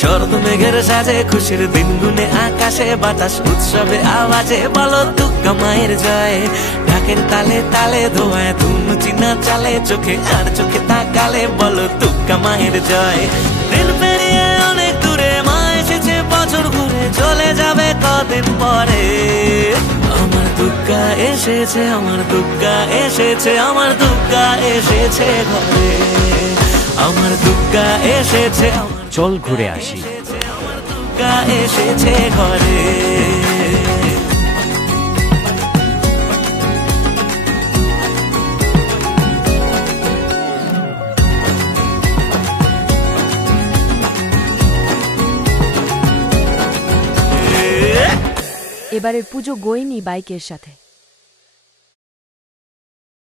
শরৎ মেঘের সাজে খুশির দিন গুনে আকাশে বাতাস উৎসবে আওয়াজে বলো দুর্গা মায়ের জয়। ঢাকের তালে তালে ধোয়ায় ধুম চিনা চালে চোখে আর চোখে তাকালে বলো দুর্গা মায়ের জয়। দিন পেরিয়ে অনেক দূরে মা এসেছে বছর ঘুরে চলে যাবে কদিন পরে। আমার দুর্গা এসেছে, আমার দুর্গা এসেছে, আমার দুর্গা এসেছে ঘরে। আমার দুর্গা এসেছে, চল ঘুরে আসি। আমার দুর্গা এসেছে ঘরে। এবারের পুজো গোয়নি বাইকের সাথে।